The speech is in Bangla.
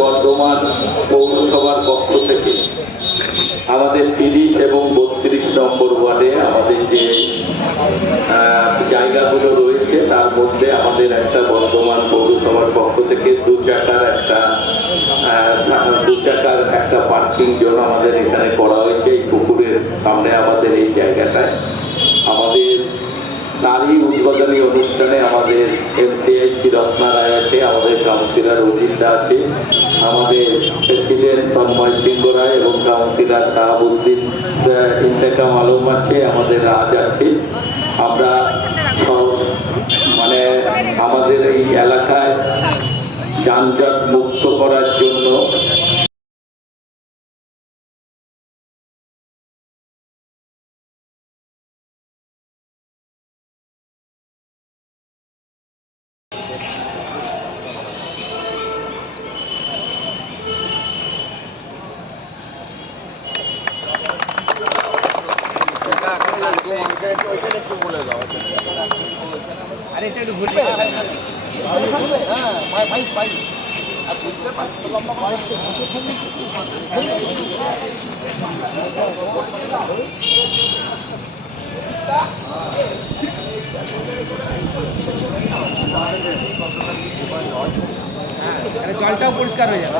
বর্ধমান পৌরসভার পক্ষ থেকে আমাদের তিরিশ এবং বত্রিশ নম্বর ওয়ার্ডে আমাদের যে জায়গাগুলো রয়েছে, তার মধ্যে আমাদের একটা বর্ধমান পৌরসভার পক্ষ থেকে দু চাকার একটা দু চাকার একটা পার্কিং জোন আমাদের এখানে করা হয়েছে, এই পুকুরের সামনে আমাদের এই জায়গাটায়। আমাদের তারই উদ্বোধনী অনুষ্ঠানে আমাদের কাউন্সিলর অধীনে আছে আমাদের প্রেসিডেন্ট তন্ময় সিংহ রায় এবং কাউন্সিলর শাহাবুদ্দিন ইন্তেকাম আলম আছে, আমাদের রাজ আছে। আমরা মানে আমাদের এই এলাকায় যানজট মুক্ত করার জন্য জলটাও পরিষ্কার হয়ে যাবে